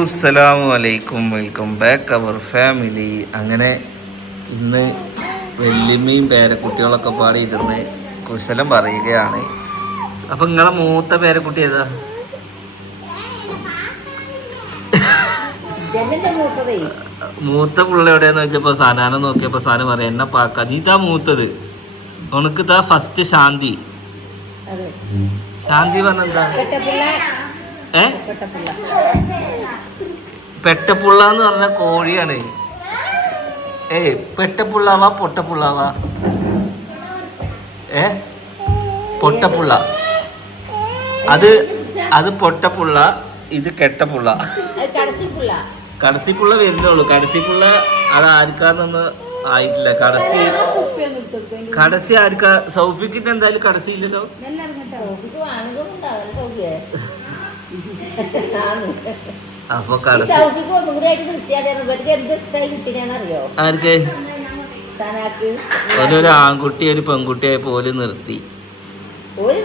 അസ്സലാമു അലൈക്കും. Welcome back അവർ family അങ്ങനെ ഇന്ന് വെല്ലുമ്മയും പേരക്കുട്ടികളൊക്കെ പാടി ഇരുന്ന് കുശലം പറയുകയാണ്. അപ്പൊ നിങ്ങളെ മൂത്ത പേരക്കുട്ടി ഏതാ? മൂത്ത പുള്ള എവിടെയാന്ന് വെച്ചപ്പോ സാനാനെ നോക്കിയപ്പോ സാധനം പറയാം എന്നെ പാക്ക. നീ താ മൂത്തത്. ഉനക്ക് താ ഫസ്റ്റ് ശാന്തി. ശാന്തി പറഞ്ഞെന്താ? ഏ? പെട്ടപ്പിള്ള എന്ന് പറഞ്ഞ കോഴിയാണ്. ഏയ് പെട്ടപ്പുള്ളാവാ പൊട്ടപ്പുള്ളാവാ. ഏ? പൊട്ടപ്പുള്ള. അത് അത് പൊട്ടപ്പുള്ള ഇത് കെട്ടപ്പുള്ള. കടസിപ്പുള്ള. വരുന്നുള്ളൂ കടസിപ്പുള്ള അത് ആർക്കാന്നൊന്ന് ആയിട്ടില്ല. കടസി കടസി ആർക്കാ സൗഫിക്കിന്റെ എന്തായാലും കടസി ഇല്ലല്ലോ അപ്പൊ ആർക്ക്? ഓനൊരു ആൺകുട്ടി ഒരു പെൺകുട്ടിയായി പോലെ നിർത്തി. ഒരു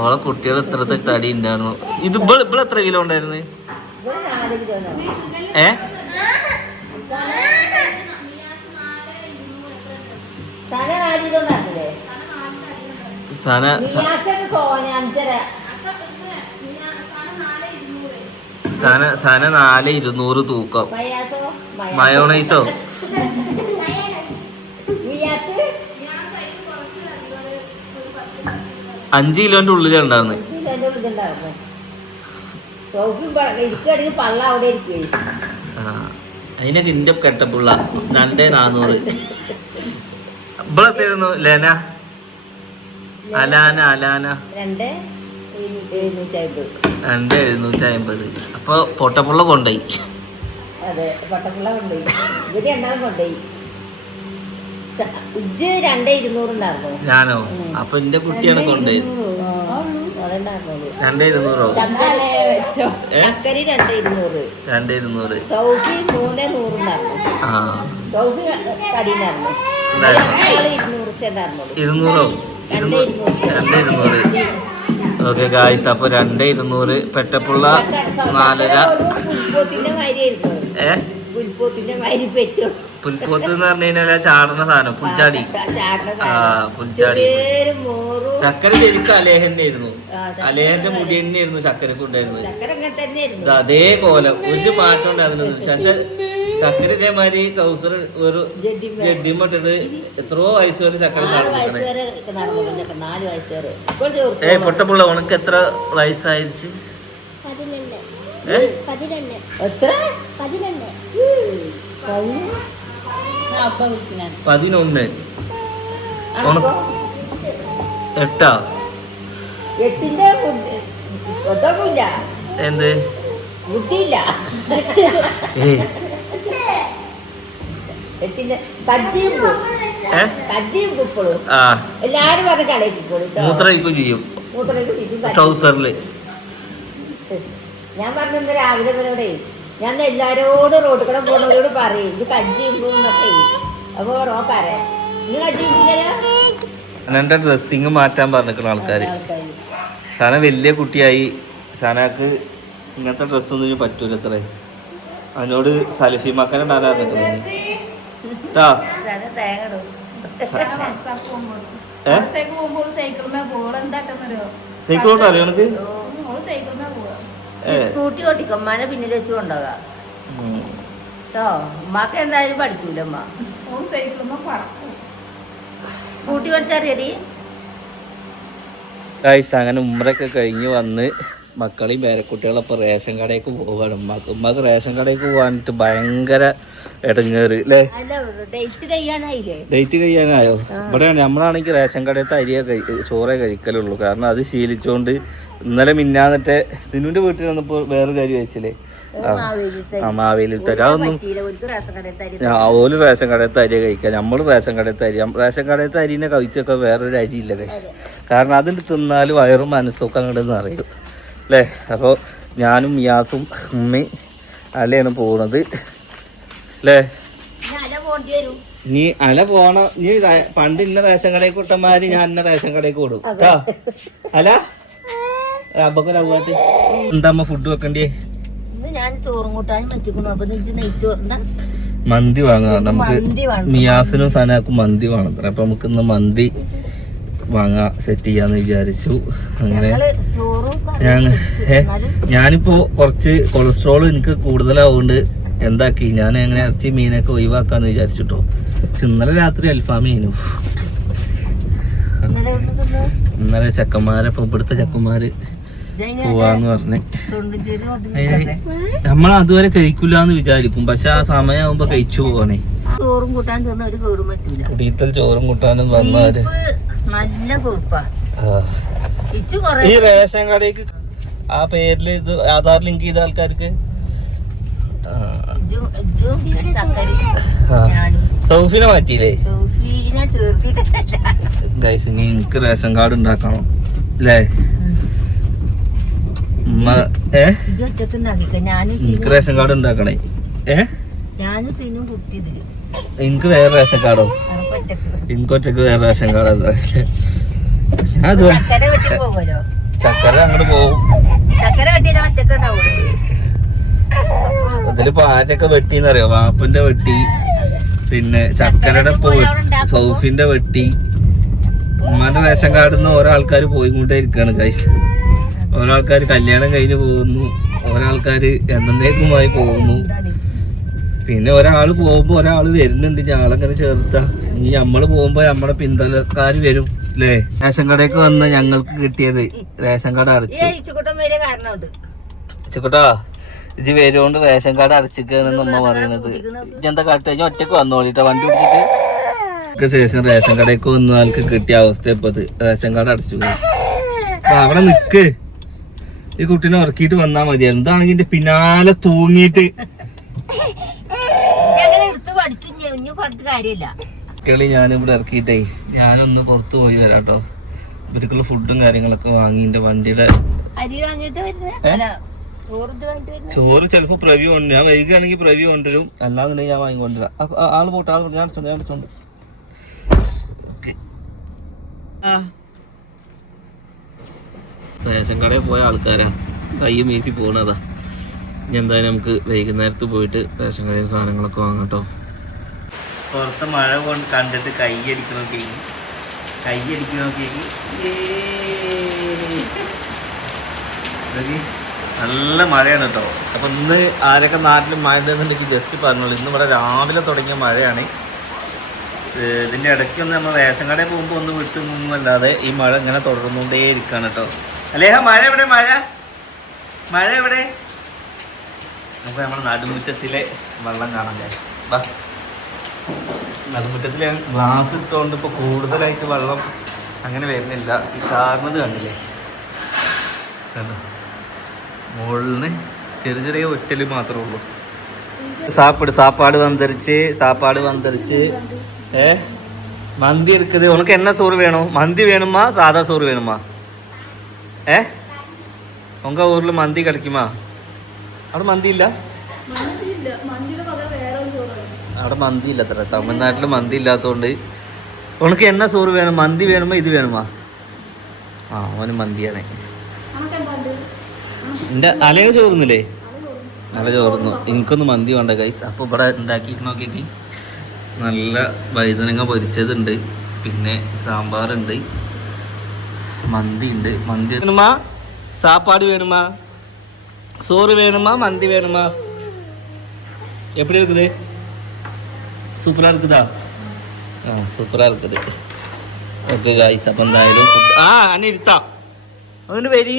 ഓളെ കുട്ടികൾ ഇത്രത്തെ തടി ഉണ്ടായിരുന്നു. ഇത് ഇപ്പോൾ ഇപ്പോൾ എത്ര കിലോ ഉണ്ടായിരുന്നു? ഇവിടെ ഏ? സന സന സോന സാന നാല് ഇരുന്നൂറ് തൂക്കം. മയോണൈസോ അഞ്ച് കിലോന്റെ ഉള്ളിലുണ്ടായിരുന്നു ഇതിന്റെ അതിനെ നിന്റെ കെട്ടപ്പുള്ള രണ്ടേ നാന്നൂറ്. ഇവിടെത്തായിരുന്നു ലേന? അലാന അലാന. രണ്ട്. രണ്ട് എഴുന്നൂറ്റി അമ്പത് അപ്പൊ പൊട്ടപ്പുള്ള കൊണ്ടുപോയി. അതെ പട്ടപ്പിള്ള കൊണ്ടുപോയി. ഇവർ രണ്ടാളും കൊണ്ടുപോയി. സ- ഇജ്ജ് രണ്ട് ഇരുന്നൂറുണ്ടായിരുന്നു ഞാനോ? അപ്പൊ എന്റെ കുട്ടിയാണ് കൊണ്ടുപോയി. രണ്ട് ഇരുന്നൂറോ? ചക്കരി രണ്ട് ഇരുന്നൂറ്. രണ്ട് ഇരുന്നൂറ്. സൗഫി മൂന്ന് നൂറുണ്ടായിരുന്നു ആ. സൗഫി കടിയുണ്ടായിരുന്നു ഉണ്ടായിരുന്നു. ആൾ ഇരുന്നൂറ് ഉണ്ടായിരുന്നുള്ളൂ. ഇരുന്നൂറോ? രണ്ട് ഇരുന്നൂറ് ഇരുന്നൂറ്. രണ്ട് ഇരുന്നൂറ്. ഓക്കെ ഗായ്സ് അപ്പൊ രണ്ട് ഇരുന്നൂറ് പെട്ടപ്പുള്ള നാലര. ഏ? പുൽപ്പോത്ത് എന്ന് പറഞ്ഞു കഴിഞ്ഞാൽ ചാടുന്ന സാധനം പുൽച്ചാടി ആ പുൽച്ചാടി ചക്കര ശരിക്കും അലേഹന്റെ ആയിരുന്നു അലേഹന്റെ മുടി തന്നെയായിരുന്നു ചക്കരക്കുണ്ടായിരുന്നത് അതേപോലെ അതേ കോലം ഒരു മാറ്റം ഉണ്ടായിരുന്നു പക്ഷെ ചക്കര ഇതേമാതിരി ട്രൗസർ ഒരു ജഡ്ജിമാർ. ജഡ്ഡിമിട്ടിട്ട് എത്രയോ വയസ്സ് വരെ ചക്കര ഏ പൊട്ടപ്പുള്ള ഉണക്ക് എത്ര വയസ്സായിരിച്ച്? പതിനൊന്ന്. എട്ടാ? എട്ടിന്റെ എന്ത്? ബുദ്ധിയില്ല. ഏ എട്ടിന്റെ കജ്ജിയും കജ്ജിയും എല്ലാരും മൂത്രയിക്കും ചെയ്യും. മൂത്രയ്ക്ക് ചെയ്യും. ഞാൻ പറഞ്ഞ രാവിലെ ഇവരോടെ ഞാൻ എല്ലാരോടും റോഡ് കൂടെ പോകുന്നവരോട് പറയും ഇത് കജ്ജിയും എന്നൊക്കെ. അപ്പൊ ഓ പറയാം നിങ്ങൾ കജ്ജിയില്ലല്ലോ എന്റെ ഡ്രസ്സിങ് മാറ്റാൻ പറഞ്ഞിരിക്കുന്ന ആൾക്കാര്. സാന വലിയ കുട്ടിയായി. സാനാക്ക് ഇങ്ങനത്തെ ഡ്രസ്സൊന്നും പറ്റൂലത്രേ. അതിനോട് സലഫി സൈക്കിൾ ഓട്ടോ അറിയോ നിനക്ക്? ഏ. സ്കൂട്ടി ഓട്ടിക്കും ഉമ്മാനെ പിന്നിൽ വെച്ച് കൊണ്ടുപോകാം. കേട്ടോ ഉമ്മാക്ക് എന്തായാലും പഠിക്കൂല ഉമ്മ. സ്കൂട്ടി പഠിച്ചറിയടി അങ്ങനെ ഉമ്മറൊക്കെ കഴിഞ്ഞ് വന്ന് മക്കളെയും പേരക്കുട്ടികളൊപ്പം റേഷൻ കടയ്ക്ക് പോവാണ്. ഉമ്മക്ക് ഉമ്മക്ക് റേഷൻ കടയ്ക്ക് പോകാനിട്ട് ഭയങ്കര ഇടങ്ങേറ് അല്ലേ ഡേറ്റ് കഴിയാനായോ? ഇവിടെയാണ് നമ്മളാണെങ്കിൽ റേഷൻ കടയത്തെ അരിയെ ചോറേ കഴിക്കലുള്ളൂ. കാരണം അത് ശീലിച്ചുകൊണ്ട് ഇന്നലെ മിന്നാന്നിട്ട് സിനുവിന്റെ വീട്ടിൽ വന്നപ്പോൾ വേറൊരു അരി വെച്ചില്ലേ? മാവേലിത്തെ അതൊന്നും ഓൽ റേഷൻ കടയത്തെ അരിയെ കഴിക്കാം. നമ്മൾ റേഷൻ കടയത്തെ അരി. റേഷൻ കടയത്തെ അരിനെ കഴിച്ചൊക്കെ വേറൊരു അരിയില്ല കഴിച്ചു കാരണം അതിന് തിന്നാൽ വയറും മനസ്സൊക്കെ അങ്ങോട്ട് നിറയും. അല്ലേ അപ്പോൾ ഞാനും മിയാസും ഉമ്മയും അലയാണ് പോകുന്നത് അല്ലേ നീ അല പോണ. നീ പണ്ട് ഇന്ന റേഷൻ കടയിൽ കൂട്ടന്മാര് ഞാൻ ഇന്ന റേഷൻ കടയിൽ കൂടും. അല? അബക്കലാവാട്ട് എന്താ അമ്മ ഫുഡ് വെക്കണ്ടേ മന്തി വാങ്ങാം. നമുക്ക് മിയാസിനും സനാക്കും മന്തി വേണം. അപ്പൊ നമുക്ക് ഇന്ന് മന്തി വാങ്ങാ സെറ്റ് ചെയ്യാന്ന് വിചാരിച്ചു. അങ്ങനെ ഞാൻ ഞാനിപ്പോ കുറച്ച് കൊളസ്ട്രോൾ എനിക്ക് കൂടുതലാവുകൊണ്ട് എന്താക്കി? ഞാൻ അങ്ങനെ ഇറച്ചി മീനൊക്കെ ഒഴിവാക്കാന്ന് വിചാരിച്ചിട്ടോ. പക്ഷെ ഇന്നലെ രാത്രി അൽഫാം ഇന്നലെ തിന്നു? ഇന്നലെ ചെക്കന്മാരെ ഇപ്പൊ ഇവിടുത്തെ ചെക്കന്മാര് പോവാന്ന് പറഞ്ഞ്. നമ്മൾ അതുവരെ കഴിക്കില്ല എന്ന് വിചാരിക്കും. പക്ഷെ ആ സമയമാകുമ്പോ കഴിച്ചു പോവാണേ. ചോറും കൂട്ടാൻ തിന്ന ഒരു കേടും പറ്റൂല കുടിയത്തൽ ചോറും കൂട്ടാനും വന്നാൽ നല്ല കൊഴുപ്പാ ഈ റേഷൻ കടയ്ക്ക് ആ പേരിൽ ഇത് ആധാർ ലിങ്ക് ചെയ്ത ആൾക്കാർക്ക്? സൗഫിനെ മാറ്റിയില്ലേ? ഗൈസ് ഇനി എനിക്ക് റേഷൻ കാർഡ് ഉണ്ടാക്കണം. അല്ലേ എനിക്ക് റേഷൻ കാർഡ് ഉണ്ടാക്കണേ. ഏ? ഞാനും സീനും കുട്ടി ഇതിൽ എനിക്ക് വേറെ റേഷൻ കാർഡോ? എനിക്കൊറ്റക്ക് എനിക്ക് ഒറ്റയ്ക്ക് വേറെ റേഷൻ കാർഡ് അത് അത് ചക്കര അങ്ങോട്ട് ഉണ്ടാവുള്ളൂ. അതിലിപ്പോ ആരൊക്കെ വെട്ടിന്നറിയോ? വാപ്പന്റെ വെട്ടി പിന്നെ ചക്കരയുടെ സൗഫിന്റെ വെട്ടി. ഉമ്മാന്റെ റേഷൻ കാർഡിൽ നിന്ന് ഓരോ ആൾക്കാർ പോയിക്കൊണ്ടേ ഇരിക്കാണ് കൈസ് ഓരോ ആൾക്കാർ കല്യാണം കഴിഞ്ഞ് പോകുന്നു. ഓരോ ആൾക്കാർ എന്നേക്കുമായി പോകുന്നു. പിന്നെ ഒരാൾ പോകുമ്പോ ഒരാൾ വരുന്നുണ്ട് ഞങ്ങളങ്ങനെ ചേർത്ത? ഇനി നമ്മൾ പോകുമ്പോ നമ്മളെ പിന്തലക്കാര് വരും അല്ലേ റേഷൻ കടയ്ക്ക് വന്ന് ഞങ്ങൾക്ക് കിട്ടിയത് റേഷൻ കട അടച്ചുട്ടാ അടച്ചു ചിക്കട്ടാ ഇജ് വരുകൊണ്ട് റേഷൻ കാർഡ് അടച്ചിക്കാണെന്ന് അമ്മ പറയണത്. എന്താ കാട്ടുക ഞാൻ ഒറ്റയ്ക്ക് വന്നോളിട്ടോ വണ്ടി പിടിച്ചിട്ട്? ശേഷം റേഷൻ കടയ്ക്ക് വന്ന ആൾക്ക് കിട്ടിയ അവസ്ഥ ഇപ്പത്. റേഷൻ കാർഡ് അടച്ചു. അവിടെ നിക്ക്. ഈ കുട്ടീനെ ഉറക്കിയിട്ട് വന്നാ മതി. എന്താണെങ്കിൽ പിന്നാലെ തൂങ്ങിയിട്ട് അങ്ങനെ എടുത്ത് പഠിച്ചു ഇനി പറഞ്ഞിട്ട് കാര്യമില്ല. കുട്ടികളെ ഞാനിവിടെ ഇറക്കിയിട്ടേ ഞാനൊന്ന് പുറത്തു പോയി വരാട്ടോ. ഇവർക്കുള്ള ഫുഡും കാര്യങ്ങളൊക്കെ വാങ്ങി എന്റെ വണ്ടിയുടെ അരി വാങ്ങിയിട്ട് വരുന്നത് ചോറ് ചിലപ്പോ പ്രവ്യൂ കൊണ്ട് ഞാൻ വൈകുകയാണെങ്കിൽ പ്രവ്യൂ കൊണ്ടുവരും. അല്ലാന്നുണ്ടെങ്കിൽ ഞാൻ വാങ്ങിക്കൊണ്ടുവരാം ആൾ പോട്ടെ ആൾ ഞാൻ ഞാൻ അടിച്ചോണ്ട്. റേഷൻ കടയിൽ പോയ ആൾക്കാരാ. കൈ മീസി പോണതാ. ഇനി എന്തായാലും നമുക്ക് വൈകുന്നേരത്ത് പോയിട്ട് റേഷൻ കടയിൽ സാധനങ്ങളൊക്കെ വാങ്ങട്ടോ പുറത്ത് മഴ കൊണ്ട് കണ്ടിട്ട് കൈ നോക്കിയെങ്കിൽ കൈ നോക്കിയെങ്കിൽ നല്ല മഴയാണ് കേട്ടോ. അപ്പൊ ഇന്ന് ആരൊക്കെ നാട്ടിൽ മഴ ഉണ്ടെന്നുണ്ടെങ്കിൽ ജസ്റ്റ് പറഞ്ഞോളൂ. ഇന്ന് ഇവിടെ രാവിലെ തുടങ്ങിയ മഴയാണ്. ഇതിന്റെ ഇതിന്റെ ഇടയ്ക്ക് ഒന്ന് നമ്മൾ റേഷൻ കടയിൽ പോകുമ്പോൾ ഒന്ന് വിട്ടു ഈ മഴ ഇങ്ങനെ തുടർന്നുകൊണ്ടേ ഇരിക്കാണ് കേട്ടോ. അല്ലേ മഴ എവിടെ? മഴ? മഴ എവിടെ? നമുക്ക് നമ്മുടെ നടുമുറ്റത്തിലെ വെള്ളം കാണാം guys. വാ നടുമുറ്റത്തിലെ ഗ്ലാസ് ഇട്ടുകൊണ്ട് ഇപ്പോൾ കൂടുതലായിട്ട് വെള്ളം അങ്ങനെ വരുന്നില്ല ഈ ചാർന്നത് കണ്ടില്ലേ കണ്ടോ മുകളിന് ചെറിയ ചെറിയ ഒറ്റല് മാത്രമേ ഉള്ളൂ சாப்பாடு சாப்பாடு வந்துருச்சு சாப்பாடு வந்துருச்சு ஏ மந்தி இருக்குது உனக்கு என்ன சோறு வேணும் மந்தி வேணுமா சாதா சோறு வேணுமா ஏ உங்க ஊர்ல மந்தி கிடைக்குமா അവിടെ മന്തി ഇല്ല അവിടെ മന്തി ഇല്ല അത്ര തമിഴ്നാട്ടിൽ മന്തി ഇല്ലാത്തതുകൊണ്ട് ഉനക്ക് എന്നാ സോറ് വേണം മന്തി വേണമോ ഇത് വേണമാ ആ അവന് മന്തിയാണ് എൻ്റെ അലയ ചോറുന്നില്ലേ നല്ല ചോറുന്നു എനിക്കൊന്ന് മന്തി വേണ്ട ഗൈസ് അപ്പോൾ ഇവിടെ ഉണ്ടാക്കി നോക്കിയിട്ട് നല്ല വഴുതനങ്ങ പൊരിച്ചതുണ്ട് പിന്നെ സാമ്പാറുണ്ട് മന്തി ഉണ്ട് മന്തി വേണമാ സാപ്പാട് വേണമാ சோறு வேணுமா மந்தி வேணுமா எப்படி இருக்குது സൂപ്പറാ ഇരിക്കുതാ ആ സൂപ്പറാ ഇരിക്കുന്നത് ഓക്കെ ഗായ്സ് അപ്പം എന്തായാലും ആ അന്ന് ഇരുത്താ. അതുകൊണ്ട് വരി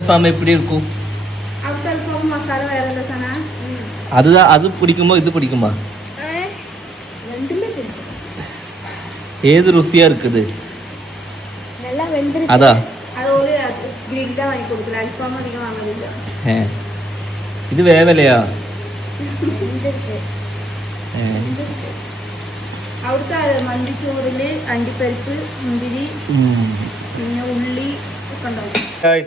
ഫാം എപ്പിടി ഇരിക്കും അത് അത് പിടിക്കുമ്പോ ഇത് പിടിക്കുമ്പോ. ഏത് രുസിയാ ഇരിക്കുന്നത് അതാ. ഇത് വേവലയാ അവിടുത്തെ അണ്ടിപ്പരിപ്പ് മുന്തിരി പിന്നെ ഉള്ളി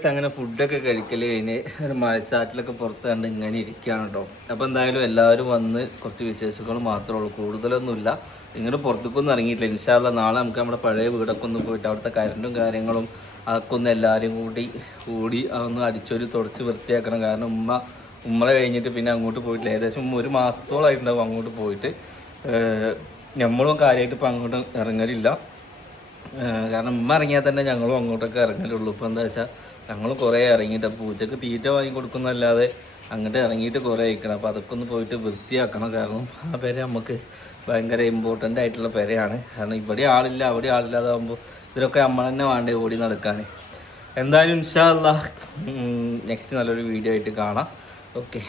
അങ്ങനെ ഫുഡൊക്കെ കഴിക്കൽ കഴിഞ്ഞ് ഒരു മഴച്ചാറ്റിലൊക്കെ പുറത്ത് കണ്ട് ഇങ്ങനെ ഇരിക്കുകയാണ് കേട്ടോ അപ്പോൾ എന്തായാലും എല്ലാവരും വന്ന് കുറച്ച് വിശേഷങ്ങൾ മാത്രമേ ഉള്ളൂ. കൂടുതലൊന്നുമില്ല. ഇങ്ങോട്ട് പുറത്തേക്കൊന്നും ഇറങ്ങിയിട്ടില്ല. ഇൻഷാല്ല നാളെ നമുക്ക് നമ്മുടെ പഴയ വീടൊക്കെ ഒന്ന് പോയിട്ട് അവിടുത്തെ കരണ്ടും കാര്യങ്ങളും അതൊക്കെ ഒന്ന് എല്ലാവരും കൂടി കൂടി അതൊന്ന് അടിച്ചൊരു തുടച്ച് വൃത്തിയാക്കണം. കാരണം ഉമ്മ ഉമ്മളെ കഴിഞ്ഞിട്ട് പിന്നെ അങ്ങോട്ട് പോയിട്ടില്ല. ഏകദേശം ഒരു മാസത്തോളമായിട്ടുണ്ടാവും അങ്ങോട്ട് പോയിട്ട്. നമ്മളും കാര്യമായിട്ട് ഇപ്പം അങ്ങോട്ട് ഇറങ്ങലില്ല. കാരണം ഉമ്മ ഇറങ്ങിയാൽ തന്നെ ഞങ്ങളും അങ്ങോട്ടൊക്കെ ഇറങ്ങലുള്ളൂ. ഇപ്പം എന്താ വെച്ചാൽ ഞങ്ങൾ കുറേ ഇറങ്ങിയിട്ട് പൂച്ചക്ക് തീറ്റ വാങ്ങി കൊടുക്കുന്നല്ലാതെ അങ്ങോട്ട് ഇറങ്ങിയിട്ട് കുറേ അയക്കണം. അപ്പോൾ അതൊക്കെ ഒന്ന് പോയിട്ട് വൃത്തിയാക്കണം. കാരണം ആ പേര് നമുക്ക് ഭയങ്കര ഇമ്പോർട്ടന്റ് ആയിട്ടുള്ള പേരയാണ്. കാരണം ഇവിടെ ആളില്ല അവിടെ ആളില്ലാതാകുമ്പോൾ ഇതിലൊക്കെ നമ്മൾ തന്നെ വേണ്ടേ ഓടി നടക്കാൻ എന്തായാലും ഇൻഷാ അല്ലാ നെക്സ്റ്റ് നല്ലൊരു വീഡിയോ ആയിട്ട് കാണാം. ഓക്കെ